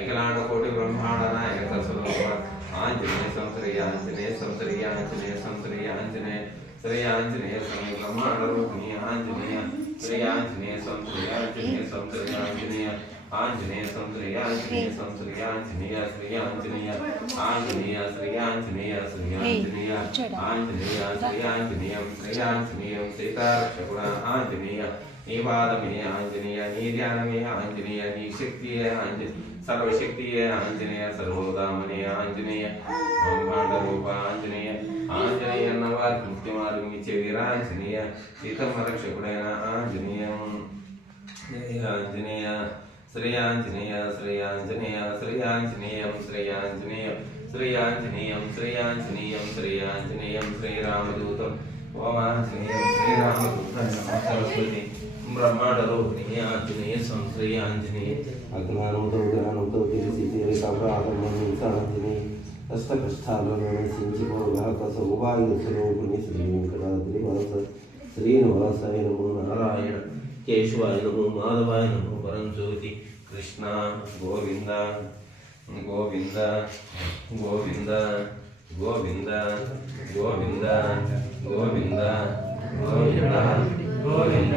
అఖిలాండకోటి బ్రహ్మాండ నాయక స్వరూప ఆంజనేయ సంశ్రీ ఆంజనేయ సంశ్రీ ఆంజనేయ సంశ్రీ ఆంజనేయ శ్రీ ఆంజనేయ స్వామి బ్రహ్మాండ రూపిణి ఆంజనేయ శ్రీ ఆంజనేయ సంశ్రీ ఆంజనేయ సంశ్రీ ఆంజనేయ ఆంజనేయ సంశ్రీ ఆంజనేయ సంశ్రీ ఆంజనేయ శ్రీ ఆంజనేయ ఆంజనేయ శ్రీ ఆంజనేయ శ్రీ ఆంజనేయ ఆంజనేయ శ్రీ ఆంజనేయం శ్రీ ఆంజనేయం సీతారక్షకుడ ఆంజనేయ నీ పాదమే ఆంజనేయ నీ ధ్యానమే ఆంజనేయ నీ శక్తియే ఆంజనేయ ಸರ್ವಶಕ್ತಿಯ ಆಂಜನೇಯ ಸರ್ವೋದಾಮನೆಯ ಆಂಜನೇಯ ಬ್ರಹ್ಮಾಂಡರೂಪ ಆಂಜನೇಯ ఆంజనేయ అన్నవారి కృత్యమాలు ఇచ్చే వీరాంజనేయ సీతమ్మ రక్షకుడైన ఆంజనేయం ఆంజనేయ శ్రీ ఆంజనేయ శ్రీ ఆంజనేయ శ్రీ ఆంజనేయం శ్రీ ఆంజనేయం శ్రీ ఆంజనేయం శ్రీ ఆంజనేయం శ్రీ ఆంజనేయం శ్రీరామదూతం ఓం ఆంజనేయం శ్రీరామదూతం సరస్వతి బ్రహ్మాండరూపిణి ఆంజనేయ సంశ్రీ ఆంజనేయ. అజ్ఞానంతో జ్ఞానంతో తెలిసి తెలిసాక ఆనందించాంజనేయ కష్ట కష్టాలను నశించిపోగా సౌభాగ్య స్వరూపుని శ్రీ వెంకటాద్రి వరస శ్రీనివాసాయ నమో నారాయణ. కేశవాయ నమో మాధవాయ నమో పరంజ్యోతి. కృష్ణ గోవింద గోవింద గోవింద గోవింద గోవింద గోవింద గోవింద గోవింద.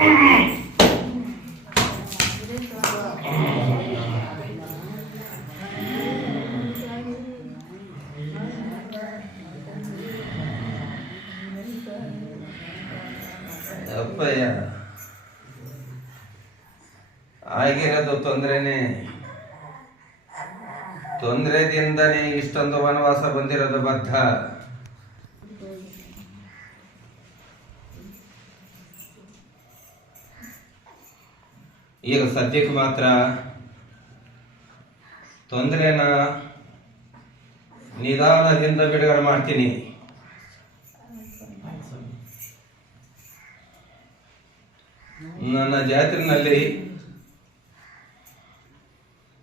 ಅಪ್ಪಯ್ಯ ಆಗಿರೋದು ತೊಂದ್ರೆನೆ. ತೊಂದ್ರೆದಿಂದನೇ ಇಷ್ಟೊಂದು ವನವಾಸ ಬಂದಿರೋದು ಬದ್ಧ. ಈಗ ಸದ್ಯಕ್ಕೆ ಮಾತ್ರ ತೊಂದರೆನ ನಿಧಾನದಿಂದ ಬಿಡುಗಡೆ ಮಾಡ್ತೀನಿ. ನನ್ನ ಜಾತ್ರೆನಲ್ಲಿ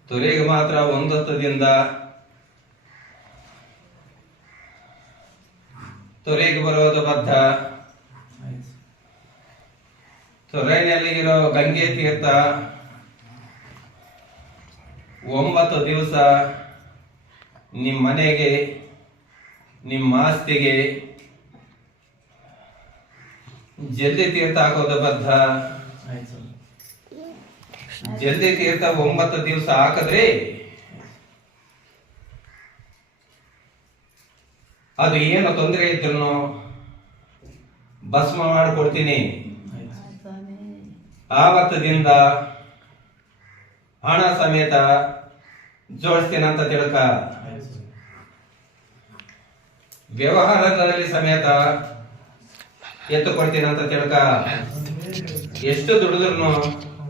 ತೊರೆಗೆ ಮಾತ್ರ ಒಂದೊತ್ತದಿಂದ ತೊರೆಗೆ ಬರೋದು ಬದ್ಧ. ತೊರೆಯಲ್ಲಿ ಇರೋ ಗಂಗೆ ತೀರ್ಥ ಒಂಬತ್ತು ದಿವಸ ನಿಮ್ಮ ಮನೆಗೆ ನಿಮ್ಮ ಆಸ್ತಿಗೆ ಜಲ್ದಿ ತೀರ್ಥ ಹಾಕೋದು ಬದ್ಧ. ಜಲ್ದಿ ತೀರ್ಥ ಒಂಬತ್ತು ದಿವಸ ಹಾಕಿದ್ರೆ ಅದು ಏನು ತೊಂದರೆ ಇದ್ರು ಭಸ್ಮ ಮಾಡಿಕೊಡ್ತೀನಿ. ಆವತ್ತದಿಂದ ಹಣ ಸಮೇತ ಜೋಡಿಸ್ತೀನಂತ ತಿಳ್ಕ ವ್ಯವಹಾರದಲ್ಲಿ ಸಮೇತ ಎತ್ತು ಕೊಡ್ತೀನಂತ ತಿಳ್ಕ ಎಷ್ಟು ದುಡಿದ್ರು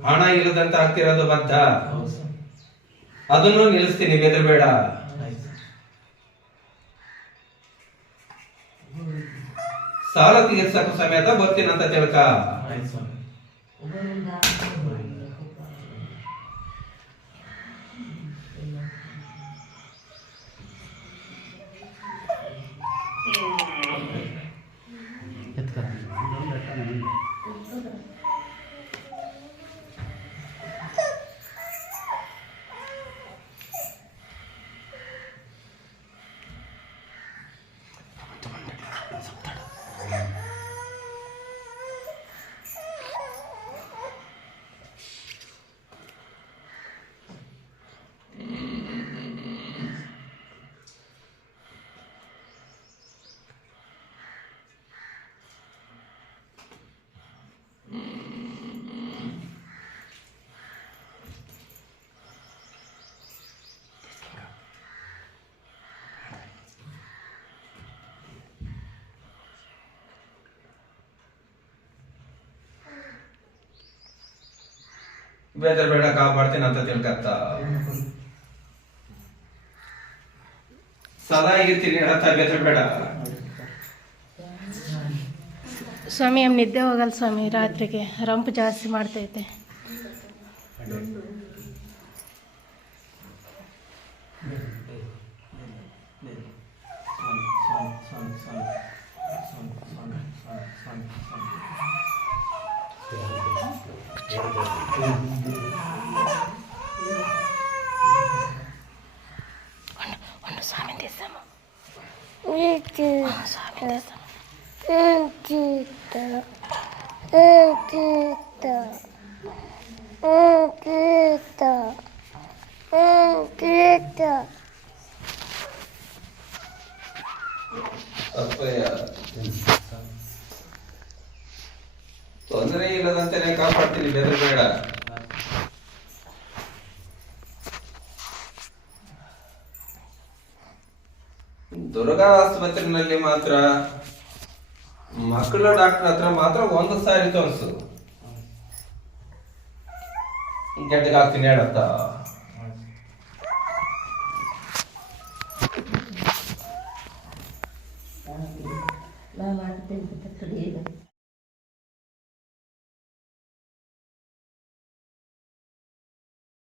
ಹಣ ಇಲ್ಲದಂತ ಆಗ್ತಿರೋದು ಬದ್ಧ? ಅದನ್ನು ನಿಲ್ಲಿಸ್ತೀನಿ ಬೇಡ ಸಾಲ ತೀರ್ಸಕ್ಕೂ ಸಮೇತ ಬರ್ತೀನಂತ ತಿಳ್ಕ. Vâng, ಬೇಡ ಕಾಪಾಡ್ತೀನಿ ಅಂತ ತಿಳ್ಕತ್ತ. ಸದಾ ಇರ್ತೀನಿ ಹೇಳ್ತಾ ಬೇಡ ಬೇಡ. ಸ್ವಾಮಿ ನಿದ್ದೆ ಹೋಗಲ್ಲ ಸ್ವಾಮಿ ರಾತ್ರಿಗೆ ರಂಪು ಜಾಸ್ತಿ ಮಾಡ್ತೈತೆ. స్వామిని తీస్తాము. స్వామిని తీస్తాము. తప్పయ్యా. ತೊಂದರೆ ಇಲ್ಲದಂತೆನೆ ಕಾಪಾಡ್ತೀನಿ, ಬೇರೆ ಬೇಡ. ದುರ್ಗಾ ಆಸ್ಪತ್ರೆಯಲ್ಲಿ ಮಾತ್ರ ಮಕ್ಕಳ ಡಾಕ್ಟರ್ ಹತ್ರ ಮಾತ್ರ ಒಂದು ಸಾರಿ ತೋರಿಸು. ಗಡ್ಡಗಾಗ್ತೀನಿ ಹೇಳತ್ತ.